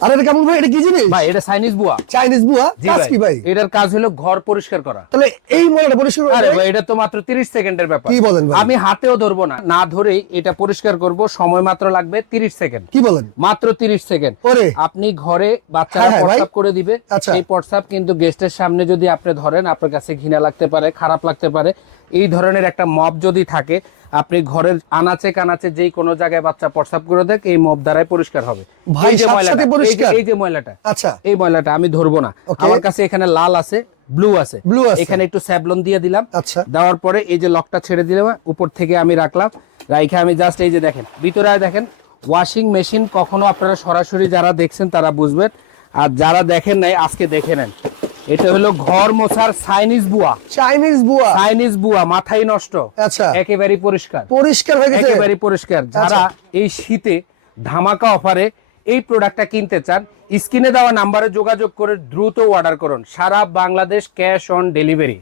আর এটা কেমন ভাই? এটা কি জিনিস? ভাই এটা চাইনিজ বুয়া। চাইনিজ বুয়া? কাজ কি ভাই? এটার কাজ হলো ঘর পরিষ্কার করা। তাহলে এই ময়লাটা পরিষ্কার আরে ভাই? এটা তো মাত্র 30 সেকেন্ডের ব্যাপার। কি বলেন ভাই? আমি হাতেও ধরবো না। না ধরেই এটা পরিষ্কার করব। সময় মাত্র লাগবে 30 সেকেন্ড। কি বলেন? মাত্র 30 সেকেন্ড। ওরে। আপনি ঘরে বাচ্চারা হ্যাঁ, হ্যাঁ, করে দিবে। আচ্ছা। সেই প্রস্রাব কিন্তু গেস্টের সামনে যদি আপনি ধরেন আপনার কাছে ঘৃণা লাগতে পারে খারাপ লাগতে পারে। এই ধরনের একটা মব যদি থাকে আপনি ঘরের আনাচে কানাচে যে কোনো জায়গায় বাচ্চা প্রস্রাব করে দেখ এই মব দ্বারাই পরিষ্কার হবে। ভাই, এই যে ময়লাটা এই যে- পরিষ্কার? এই যে ময়লাটা আচ্ছা। এই ময়লাটা আমি ধরবো না। আমার কাছে এখানে লাল আছে ব্লু আছে। আছে। এখানে একটু স্যাবলন দিয়ে দিলাম। আচ্ছা। দেওয়ার পরে এই যে লকটা ছেড়ে দিলাম উপর থেকে আমি রাখলাম। রাইখে আমি জাস্ট এই যে দেখেন ভিতরে দেখেন ওয়াশিং মেশিন কখনো আপনারা সরাসরি যারা দেখছেন তারা বুঝবেন। আর যারা দেখেন নাই আজকে দেখে নেন। এটা হলো ঘর মোছার চাইনিজ বুয়া। চাইনিজ বুয়া। চাইনিজ বুয়া মাথায় নষ্ট। আচ্ছা। একেবারে পরিষ্কার। পরিষ্কার হয়ে গেছে? একেবারে পরিষ্কার। যারা এই শীতে ধামাকা অফারে এই প্রোডাক্টটা কিনতে চান স্ক্রিনে দেওয়া নাম্বারে যোগাযোগ করে দ্রুত অর্ডার করুন। সারা বাংলাদেশ ক্যাশ অন ডেলিভারি